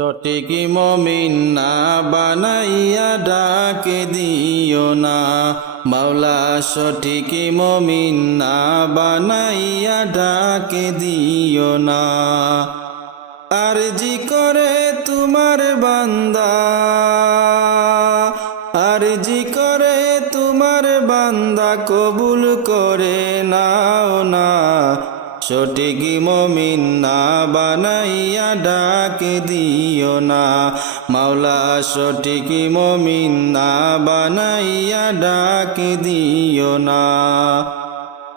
সঠিক মমিন না বানাইয়া ডাকে দিও না। মাওলা সঠিক মমিন না বানাইয়া ডাকে দিও না। আরজি করে তোমার বান্দা। আরজি করে তোমার বান্দা কবুল করে নাও না। সঠিক মমিন না বানাইয়া ডাক দিও না। মাওলা, সঠিক মমিন না বানাইয়া ডাক দিও না।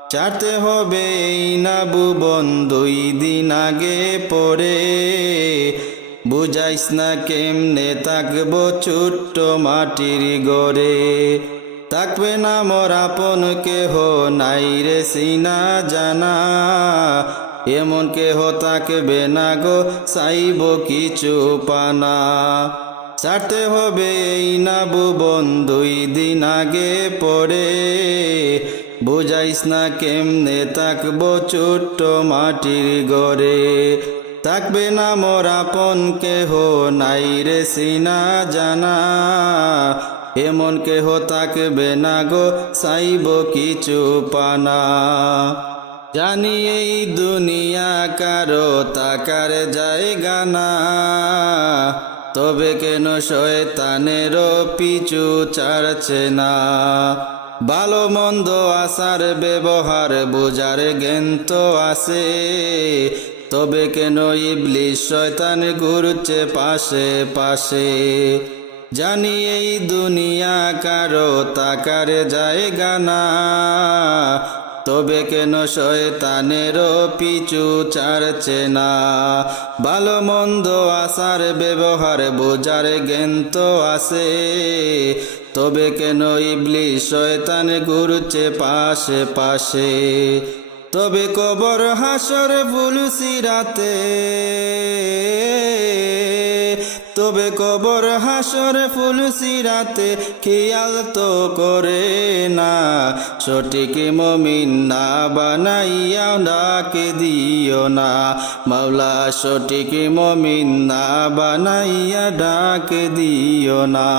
চারতে হবে না বুবন দুই দিন আগে পরে। বুঝাইস না কেমনে থাকব ছোট্ট মাটির গড়ে। থাকবে না মোর আপন কেহ নাই রে সিনা জানা। এমন কেহ থাকবে না গো, চাইব কিছু পানা। চারতে হবে এই না বুবন দুই দিন আগে পরে। বুঝাইস না কেমনে থাকব ছোট্ট মাটির গড়ে থাকবে না মোর আপন কেহ নাই রে সিনা জানা। এমন কেহ থাকবে না গো, চাইব কিছু পানা। জানি এই দুনিয়া কারও তাকার জায়গা না। তবে কেন শয়তানেরও পিছু ছাড়ছে না? ভালো মন্দ আসার ব্যবহার বোঝার জ্ঞান তো আছে। তবে কেন ইবলিশ শয়তান ঘুরছে পাশে পাশে? জানি এই দুনিয়া কারও তাকার জায়গা না। তবে কেন শয়তানেরও পিছু ছাড়ছে না। ভালো মন্দ আসার ব্যবহার বোঝার জ্ঞান তো আছে। তবে কেন ইবলি শয়তান ঘুরছে পাশে পাশে। তবে কবর হাসর ফুলসি রাতে তবে কবর হাসর ফুল সিরাতে খেয়াল তো করে না। সঠিক মমিন না বানাইয়া ডাকে দিও না। মাওলা, সঠিক মমিন না বানাইয়া ডাকে দিও না।